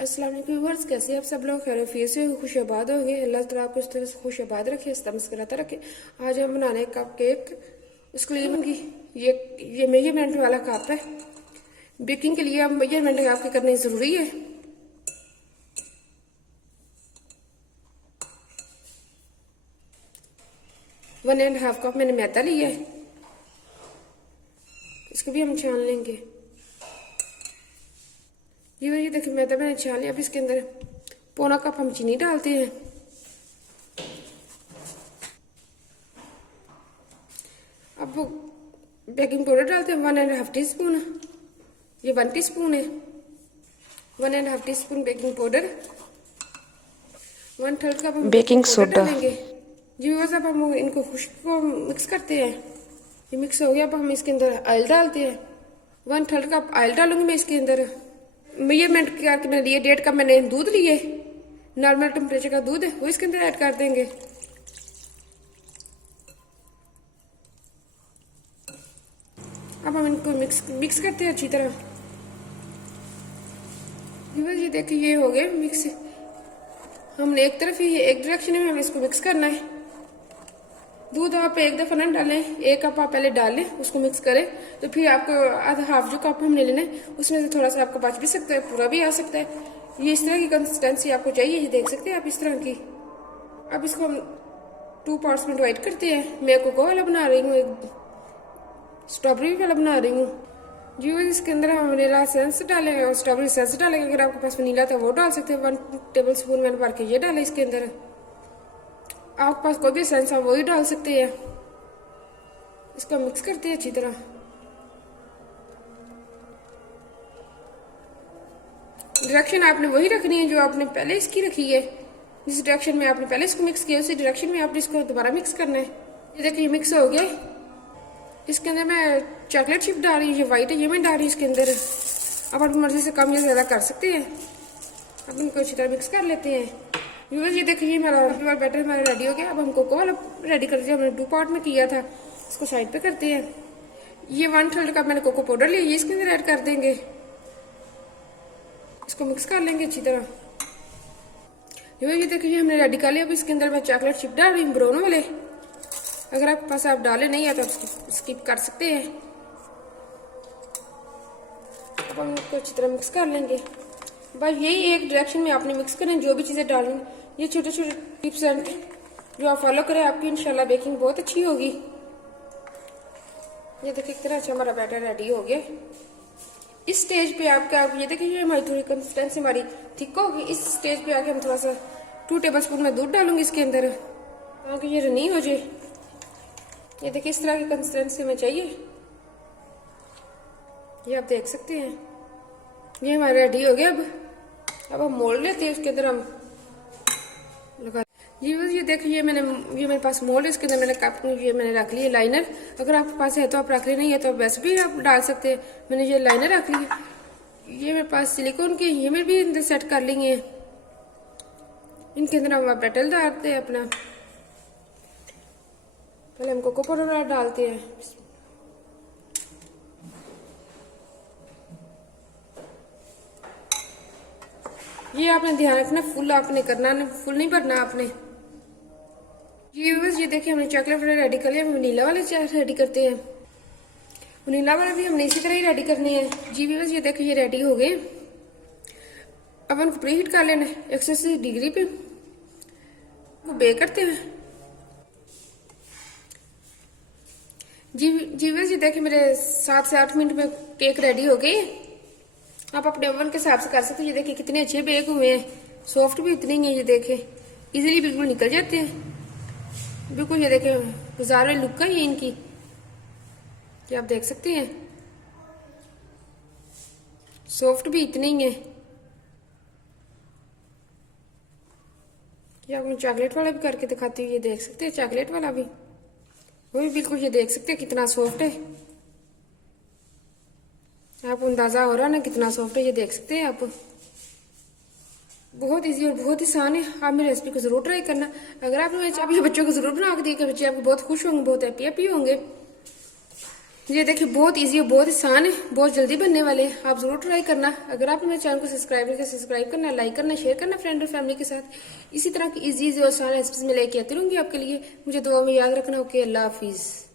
अस्सलाम वालेकुम व्यूअर्स, कैसे आप सब लोग? खैर से खुश आबाद होंगे। अल्लाह ताला आपको इस तरह से खुश आबाद रखे, इस तरह मुस्कुराता रखे। आज हम बनाने कप केक। उसके लिए होंगी ये मेजरमेंट वाला कप है। बेकिंग के लिए अब मेजरमेंट आपके करने ज़रूरी है। वन एंड हाफ कप मैंने मैदा लिया है, इसको भी हम छान लेंगे। ये देखिए मैदा मैंने छान लिया। अब इसके अंदर पौना कप हम चीनी डालते हैं। अब बेकिंग पाउडर डालते हैं 1.5 टीस्पून। ये 1 टीस्पून है। 1.5 टीस्पून बेकिंग पाउडर। 1/3 कप हम बेकिंग सोडा डालेंगे। जी बस अब हम इनको खुश्क को मिक्स करते हैं। ये मिक्स हो गया। अब हम इसके अंदर ऑयल डालते हैं। 1/3 कप ऑयल डालूंगी मैं इसके अंदर। मेजरमेंट करके मैंने लिए 1.5 कप मैंने दूध लिए, नॉर्मल टेम्परेचर का दूध है, वो इसके अंदर ऐड कर देंगे। अब हम इनको मिक्स करते हैं अच्छी तरह। ये देखिए ये हो गए मिक्स। हमने एक तरफ ही एक डायरेक्शन में हमें इसको मिक्स करना है। दूध आप एक दफ़ा ना डालें, 1 कप आप पहले डाल लें, उसको मिक्स करें। तो फिर आपको आधा हाफ जो कप हमने लेना है उसमें से थोड़ा सा आपको बच भी सकता है, पूरा भी आ सकता है। ये इस तरह की कंसिस्टेंसी आपको चाहिए, ये देख सकते हैं आप इस तरह की। अब इसको हम 2 पार्ट्स में डिवाइड करते हैं। मैं कोको वाला बना रही हूँ, एक स्ट्रॉबेरी वाला बना रही हूँ। जी इसके अंदर हम वनीला एसेंस डालेंगे और स्ट्रॉबेरी एसेंस डालेंगे। अगर आपके पास वनीला तो वो डाल सकते हैं। 1 टेबल स्पून मैंने भर के ये डाले इसके अंदर। आपके पास कोई भी एसेंस है वही डाल सकते हैं। इसको मिक्स करते हैं अच्छी तरह। डायरेक्शन आपने वही रखनी है जो आपने पहले इसकी रखी है। जिस डायरेक्शन में आपने पहले इसको मिक्स किया उसी डायरेक्शन में आपने इसको दोबारा मिक्स करना है। ये देखिए मिक्स हो गया। इसके अंदर मैं चॉकलेट चिप डाल रही हूँ, ये वाइट है, ये मैं डाल रही हूँ इसके अंदर। आप अपनी मर्जी से कम या ज़्यादा कर सकते हैं। अब इनको अच्छी तरह मिक्स कर लेते हैं। व्यूअर्स ये देखिए मेरा बैटर हमारा रेडी हो गया। अब हम कोको वाला रेडी करते हैं। हमने 2 पार्ट में किया था, इसको साइड पे करते हैं। ये 1/3 कप मैंने कोको पाउडर लिया, ये इसके अंदर ऐड कर देंगे। इसको मिक्स कर लेंगे अच्छी तरह। ये देखिए हमने रेडी कर लिया। अब इसके अंदर मैं चॉकलेट चिप डाल रही हूँ, ब्राउन वाले। अगर आपके पास आप डाले नहीं है तो आप स्किप कर सकते हैं। अब हम इसको अच्छी तरह मिक्स कर लेंगे। बस यही एक डायरेक्शन में आपने मिक्स करें जो भी चीज़ें डालनी। ये छोटे छोटे टिप्स एंड जो आप फॉलो करें, आपकी इंशाल्लाह बेकिंग बहुत अच्छी होगी। ये देखिए कितना अच्छा हमारा बैटर रेडी हो गया। इस स्टेज पे आपका ये देखिए हमारी थोड़ी कंसिस्टेंसी हमारी थिक होगी। इस स्टेज पे आके हम थोड़ा सा 2 टेबल स्पून में दूध डालूंगी इसके अंदर, ताकि ये रनी हो जाए। ये देखिए इस तरह की कंसिस्टेंसी में चाहिए। ये आप देख सकते हैं ये हमारा रेडी हो गया। अब हम मोल्ड लेते हैं, उसके अंदर हम लगा। ये देखिए ये मेरे पास मोल्ड है। इसके अंदर मैंने कप ये मैंने रख लिया लाइनर। अगर आपके पास है तो आप रख ले, नहीं है तो वैसे भी आप डाल सकते हैं। मैंने ये लाइनर रख लिया। ये मेरे पास सिलिकॉन के ये मैं भी अंदर सेट कर लेंगे। इनके अंदर हम बैटर डालते हैं अपना। पहले हम कोको पाउडर डालते हैं। ये आपने ध्यान रखना, फुल आपने करना, फुल नहीं भरना आपने। ये देखिए हमने चॉकलेट वाला रेडी कर लिया। हम वनीला वाले रेडी करते हैं। वनीला वाला भी हमने इसी तरह ही रेडी करने हैं। जी व्यूअर्स ये देखिए ये रेडी हो गए। अब उनको प्री हीट कर लेना है 180 डिग्री पे, वो बेक करते हैं। जी व्यूअर्स ये देखिए मेरे 7 से 8 मिनट में केक रेडी हो गए। आप अपने ओवन के हिसाब से कर सकते हैं। ये देखिए कितने अच्छे बेक हुए हैं, सॉफ्ट भी इतने ही हैं। ये देखें इजीली बिल्कुल निकल जाते हैं बिल्कुल। ये देखें बाजार में लुक है ये इनकी, ये आप देख सकते हैं सॉफ्ट भी इतने ही हैं। ये आपने चॉकलेट वाला भी करके दिखाती हूँ। ये देख सकते हैं चॉकलेट वाला भी, वो भी बिल्कुल ये देख सकते हैं कितना सॉफ्ट है। आपको अंदाजा हो रहा है ना कितना सॉफ्ट है, ये देख सकते हैं आप। बहुत इजी और बहुत आसान है। आप मेरी रेसिपी को जरूर ट्राई करना। अगर आपने आप ये बच्चों को जरूर बना के दिया, बच्चे आपको बहुत खुश होंगे, बहुत हैप्पी होंगे। ये देखिए बहुत इजी है, बहुत आसान है, बहुत जल्दी बनने वाले हैं। आप जरूर ट्राई करना। अगर आपने मेरे चैनल को सब्सक्राइब करके सब्सक्राइब करना, लाइक करना, शेयर करना फ्रेंड और फैमिली के साथ। इसी तरह की इजी और आसान रेसिपीज में लेके आती रहूंगी आपके लिए। मुझे दुआ में याद रखना। ओके, अल्लाह हाफिज।